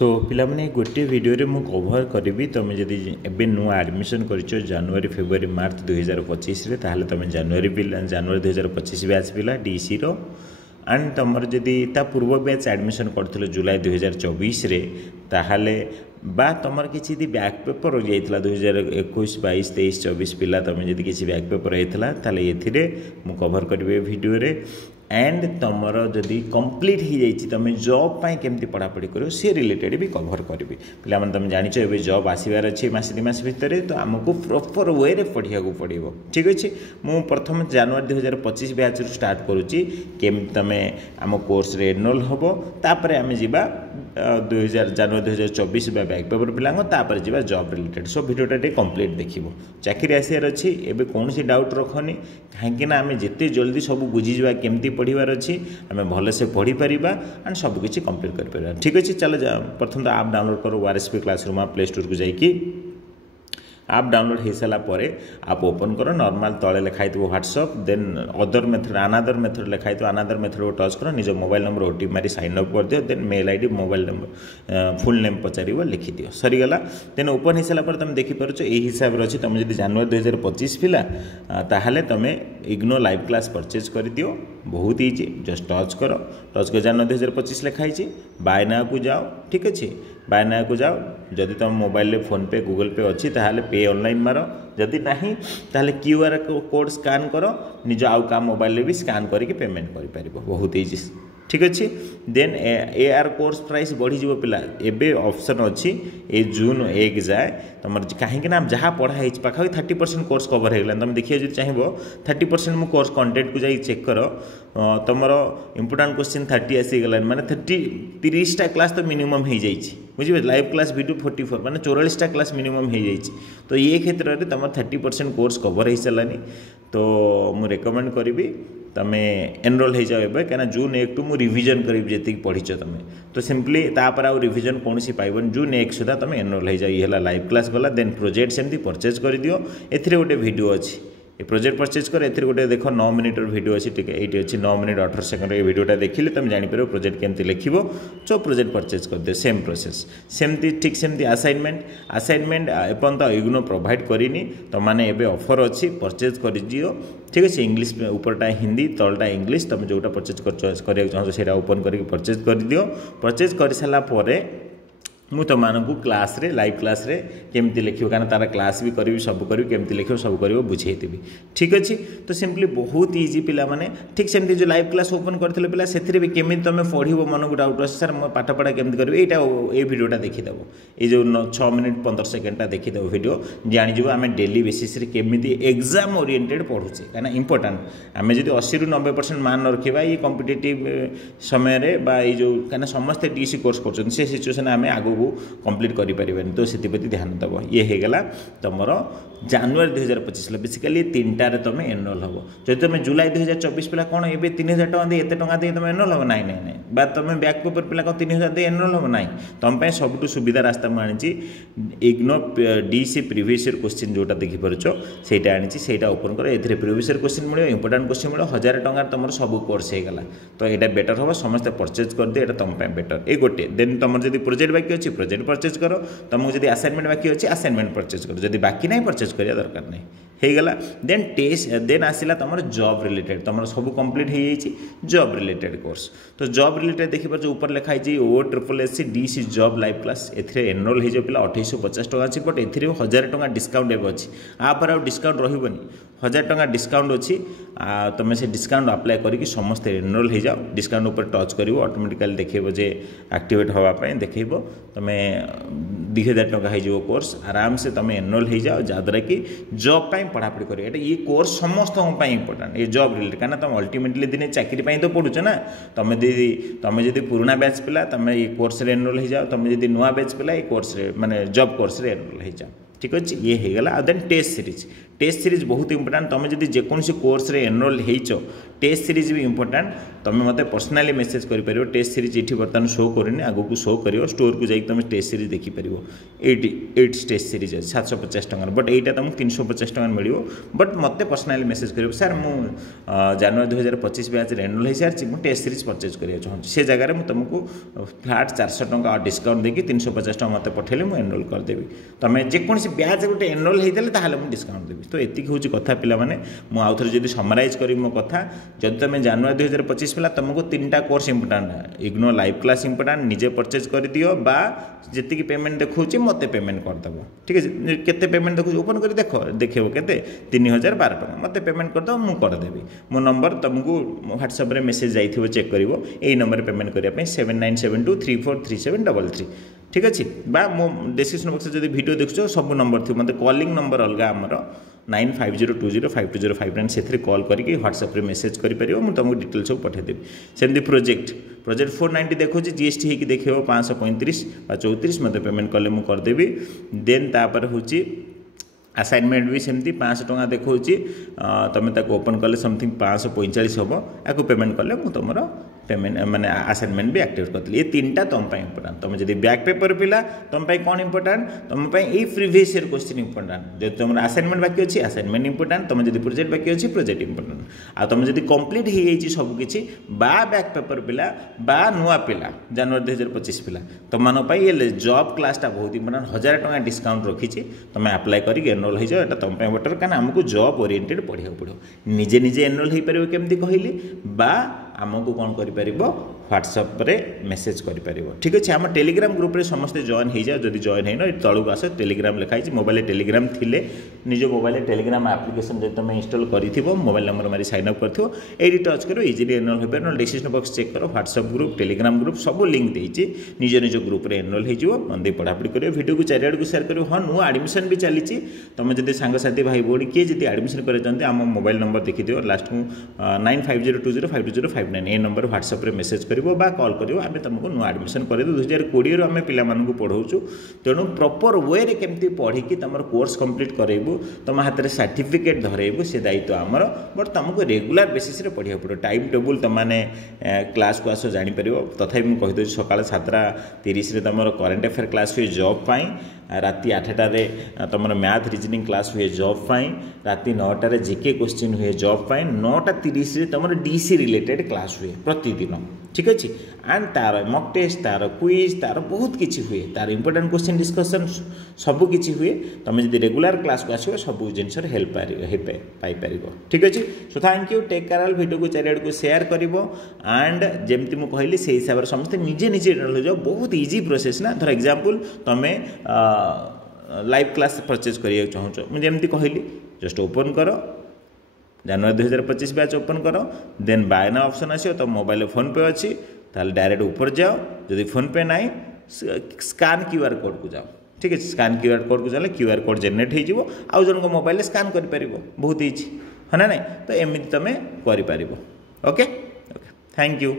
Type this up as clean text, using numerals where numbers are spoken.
सो पिलाने गोटे वीडियो रे मु कवर करी तुम जब एवं नुआ आडमिशन कर जनवरी फेब्रुआरी मार्च 2025 ताहले तुम जनवरी 2025 बैच पिला डीसी रो एंड तुम जदि पूर्व बैच आडमिशन कर जुलाई 2024 ताहले बा तुम किसी बैक पेपर हो जाता 2021 22 23 24 पिला तुम जब किसी बैक पेपर होता ताले ये मु कवर करी वीडियो रे एंड तुम जदि कंप्लीट हो जाए तुम जॉब पाई केमती पढ़ापढ़ी कर सी रिलेटेड भी कवर करी पिला तुम जाच ए जॉब आसबार अच्छे मस 2 मास भितर तो आमको प्रॉपर वे रे पढ़ा पड़ो ठीक अच्छे मु प्रथम जनवरी 2025 बैच स्टार्ट करुच्ची केमती तुम आम कोर्स रे एनरोल हम तापर आम जा 2000 जनवरी 2024 बैक पेपर पिला जा जॉब रिलेटेड सो भिडियोटा कंप्लीट देखो चाकरी आसार अच्छी एवं कौन सी डाउट रखनी कहीं आम जिते जल्दी सब बुझीजा केमती पढ़ार अच्छी आम भलसे पढ़ी पार एंड सबकि कंप्लीट कर ठीक अच्छे चलो प्रथम तो आप डाउनलोड करो ORSP क्लासरूम आप प्ले स्टोर को जाकि आप डाउनलोड हो सारापर आप ओपन करो नॉर्मल तले लिखाई WhatsApp then other method another method लिखाई अनादर मेथड को टच कर निज मोबाइल नंबर OTP मारी साइन अप कर दियो then mail ID mobile number full name पचार लिखि दियो सरीगला देन ओपन हो सारापर तुम देखिपार यही हिसाब से अच्छी तुम जब जनवरी 2025 पिला ताहले तुम इग्नो लाइव क्लास परचेज कर दियो बहुत इजी जस्ट टच कर जनवरी 2025 लिखाई बाय नाउ को जाओ ठीक अच्छे बाय नाउ को जाओ जदि तुम मोबाइल फोन पे गूगल पे अच्छी ताहले पे ऑनलाइन मार जदि नहीं ताहले QR कोड स्कान कर निज आउ का मोबाइल भी स्कान करके पेमेंट कर बहुत इजी ठीक अच्छे देन AR कोर्स प्राइस बढ़ीज पिला एबे ऑप्शन अच्छी ए जून 1 जाए तुम कहीं जहाँ पढ़ाई पाखा 30% कोर्स कवर होगा तुम देखिए जो चाहिए 30% मु कोर्स कंटेंट को जाई चेक कर तुम इंपोर्टाट क्वेश्चन 30 आसीगला माने 30टा क्लास तो मिनिमम हो जाइए बुझे लाइव क्लास वीडियो 44 माने 44टा क्लास मिनिमम हो जाइए तो ये क्षेत्र में तुम 30% कोर्स कवर हो सारानी तो मु रेकमेंड करी तुम एनरोल हो जाओ ए कहीं जून 1 टू मुझे रिविजन करी जी पढ़ीच तुम तो सिंपली तापर आउ रिविजन कौन सी पाइबन जून 1 सुधा तुम एनरोल हो जाओ ये लाइव क्लास गला देन प्रोजेक्ट सेमती परचेज कर दियो एथिरे गोटे वीडियो अच्छी ये प्रोजेक्ट परचेज कर एथिरे गोटे देख 9 मिनिट वीडियो अच्छी ठीक है ये अच्छी 9 मिनिट 18 सेकंड ये वीडियोटा देखिले तुम जापर प्रोजेक्ट केमती लिखो जो प्रोजेक्ट परचेज कर दियो सेम प्रोसेस सेमती ठीक सेमती असाइनमेंट एपन तो इग्नो प्रोवाइड करनी तो माने एबे ऑफर अच्छी परचेज कर दियो ठीक है इंग्लिश ऊपरटा हिंदी तलटा इंग्लिश तुम जोटा परचेज कर चाहो ओपन करके परचेज कर दियो परचेज कर सारापर मु तुम मानू क्लास रे लाइव क्लास रे केमती लिखो कारण तार क्लास भी करी सब करी केमती लिखो सब कर बुझेदेवी ठीक अच्छे तो सिंपली बहुत इजी पिला माने ठीक सेमती जो लाइव क्लास ओपन करते पिला से भी केमी तुम पढ़ो मन को डाउट आस सर मैं पाठ पढ़ा केमती करी ये वीडियोटा देखीदेव ये जो 6 मिनिट 15 सेकेंडटा देखीदेव वीडियो जानीज आम डेली बेसीस केमी एग्जाम ओरिएंटेड पढ़ुचे कहीं इंपोर्टाट आम जो 80 ରୁ 90% मान रखा ये कॉम्पिटिटिव समय जो कहीं समस्ते डीसी कोर्स कर सिचुएसन आम आगू कंप्लीट करें तो से ध्यान दब ये होगा तुम जनवरी 2025 बेसिकली 3टार तुम एनरोल हम जो तुम जुलाई 2024 पिला कौन ये 3000 टका दे एत टका दे तुम एनरोल हम नाई नाई बा तुम बैक पेपर पिला कौन 3000 दे एनरोल हम नाई तुम सब सुविधा रास्ता मुझे IGNOU DC previous year question जोटा देखिपार सेटा आनी ओपन कर ए प्रीवियस ईयर क्वेश्चन मिले इंपोर्टाट क्वेश्चन मिले 1000 टका तुम सब कोर्स होगा तो यहाँ बेटर हम समस्त परचेज कर दे तुम बेटर ये गोटे देन तुम जब प्रोजेक्ट बाकी अच्छी प्रोजेक्ट परचेज करो तुमको जब असाइनमेंट बाकी अच्छी असाइनमेंट परचेज करो जब बाकी नहीं परचेज करिया दरकार नहीं होगला देन टेस्ट देन आसला तुम जॉब रिलेटेड तुम सब कंप्लीट हो जाइए जॉब रिलेटेड कोर्स तो जॉब रिलेटेड देखिए ऊपर लिखाई OSSC DC job live class ए एनरोल हो पिला 2850 टका अच्छी बट ए 1000 टका डिस्काउंट एवं अच्छी आपर आउ डिस्काउंट रही 1000 टका डिस्काउंट अच्छी तुम से डिस्काउंट अप्लाई करके समस्ते एनरोल हो जाओ डिस्काउंट ऊपर टच कर ऑटोमेटिकली देखो जे एक्टिवेट हाँपाई देखेब तुम 2000 टका हो कोर्स आराम से तुम एनरोल हो जाओ जहाद्वारा कि जॉब पढ़ापढ़ी कर ये कोर्स समस्त इंपोर्टाट ये जॉब रिलेटेड कहीं तुम अल्टीमेटली दिने चाकरी तो पढ़ुच ना तुम जब पुराना बैच पिला तुम ये कोर्स एनरोल हो जाओ तुम जब नुआ बैच पिला ये कोर्स माने जॉब कोर्स एनरोल हो जाओ ठीक अच्छे ये होगा देन टेस्ट सीरीज बहुत इंपोर्टेंट तुम जब जेकोसी कोर्स रे एनरोल होइछ टेस्ट सीरीज भी इंपोर्टेंट तुम मत पर्सनाली मेसेज कर टेस्ट सीरीज ये बर्तमान शो करनी आगो को शो कर स्टोर को जाकि तुम टेस्ट सीरीज देखिपर 8 टेस्ट सीरीज अच्छे 750 टकर बट यहाँ तुमको 350 टकर मिल बट मत पर्सनाली मेसेज कर सर मुझे जनवरी 2025 बैच एनरोल हो सारी मुझे टेस्ट सीरीज परचेज करना चाहूँ से जगह मुझे तुमको फ्लाट 400 टका डिस्काउंट देकी 350 टका मत पठेले मुझे एनरोल करदेवी तुम जेकोसी बैच गोटे एनरोल होते मुझे डिस्काउंट देवी तो ये हूँ कथा पे मुझे आउ थे समराइज करी मो कथा जब तुम जनवरी 2025 पिला तुमको 3टा course important IGNOU live class important निजे परचेज कर दियो बा जी पेमेंट देखा मत पेमेंट करदेव ठीक है केते पेमेंट देखो ओपन कर देखेब के 3012 टका मत पेमेंट करदेव मुझे करदेवी मो नंबर तुमको व्हाट्सएप रे मेसेज जाइए चेक कर यही नंबर पेमेंट करने 7972343733 ठीक अच्छे बा मो डिस्क्रिप्शन बॉक्स जब वीडियो देखो सब नंबर थी मतलब कॉलिंग नंबर अलग आमर 9502052059 से कॉल करके व्हाट्सएप रे मेसेज कर तुमको डिटेल सब पठेदेवी सेमती प्रोजेक्ट 490 देखो जीएसटी होगी देखे 535 34 मत पेमेंट कले मुझे करदेवी देन तापर हूँ असाइनमेंट भी सेमती 500 टका देखा तुम ओपन कले समथिंग 545 हम या पेमेंट कले मुझे तुम पेमेंट माने असाइनमेंट भी एक्टिवेट करते ये 3टा तुम इंपोर्टेंट तुम जब बैक पेपर पिला तुम कौन इंपोर्टेंट तुम ये प्रीवियस ईयर क्वेश्चन इंपोर्टेंट जब तुम असाइनमेंट बाकी अच्छी असाइनमेंट इंपोर्टेंट तुम जब प्रोजेक्ट बाकी अच्छी प्रोजेक्ट इंपोर्टेंट आ तुम जब कम्प्लीट हो जाइए सबकि बैक पेपर पिला बा नुआ पिला जनवरी 2025 पिला तुम ये जॉब क्लासटा बहुत इंपोर्टेंट 1000 टका डिस्काउंट रखी तुम अप्लाई करके एनरोल हो जाओ तुम बेटर क्या आमको जॉब ओरिएंटेड पढ़ा पड़ो निजे निजे एनरोल हो पार केमती कहली बा आमको कौन कर व्हाट्सएप रे मेसेज कर ठीक अच्छे आम टेलीग्राम ग्रुप रे समस्ते जॉइन हो जाओ जब जॉइन हो तलू आस टेलीग्राम लिखाई मोबाइल टेलीग्राम थिले निज मोबाइल टेलीग्राम एप्लिकेशन जब तुम इंस्टॉल कर मोबाइल नंबर मारी साइन अप कर ये टच करो इजिली एनरोल हो पार डिस्क्रिप्शन बॉक्स चेक करो व्हाट्सएप ग्रुप टेलीग्राम ग्रुप सब लिंक देती निज निज ग्रुप रे एनरोल हो मन दे पढ़ापढ़ी करो वीडियो को चारिआड़ को शेयर करो हाँ नुआ एडमिशन भी चली तुम जब सांगसाथी भाई भौणी किए जब एडमिशन कर आम मोबाइल नंबर देखिदियो लास्ट को 9502052059 ये नंबर व्हाट्सएप रे मेसेज कर कॉल कर तुमको नुआ एडमिशन कर 2020 आम पे पढ़ाऊँ तेणु प्रॉपर वे रे केमती पढ़ी तुम कोर्स कंप्लीट करेबू तुम हाथ में सर्टिफिकेट धरेबू से दायित्व आमर बट तुमको रेगुलर बेसिस रे पढ़ा पड़ो टाइम टेबुल तुमने क्लास को आस जापर तथा मुझे कहीदे सका 7:30 तुम करेन्ट अफेयर क्लास हुए जॉब पाई राति 8टारे तुम मैथ रिजनिंग क्लास हुए जॉब पाई राति 9टारे जीके क्वेश्चन हुए जॉब पाई 9:30 तुम डीसी रिलेटेड क्लास हुए प्रतिदिन ठीक अच्छे एंड तार मक टेस्ट तार क्विज तार बहुत किसी हुए तार इंपोर्टेंट क्वेश्चन डिस्कसन सबकि हुए तुम जब रेगुलर क्लास को आसो सब जिन हेल्प पाइपर ठीक अच्छे so thank you take care video को चारिआड़ को शेयर कर एंड जमती मुझे कहली से हिसाब से समस्ते निजे निजे एनरोल हो बहुत इजी प्रोसेस ना धर एग्जांपल तुम लाइव क्लास परचेज करिया चाहूँ मुझे एमती कहली जस्ट ओपन कर जनवरी 2025 बैच ओपन कर देन बाय नाउ ऑप्शन आसो तो मोबाइल फोन पे अच्छी ताल डायरेक्ट ऊपर जाओ जब फोन पे ना स्कान क्यूआर कोड को जाओ ठीक है स्कान क्यूआर कोड को जाए क्यूआर कोड जेनेट हो आउ जन मोबाइल स्कान कर बहुत इजी है ना नहीं तो एमती तुम कर ओके थैंक यू।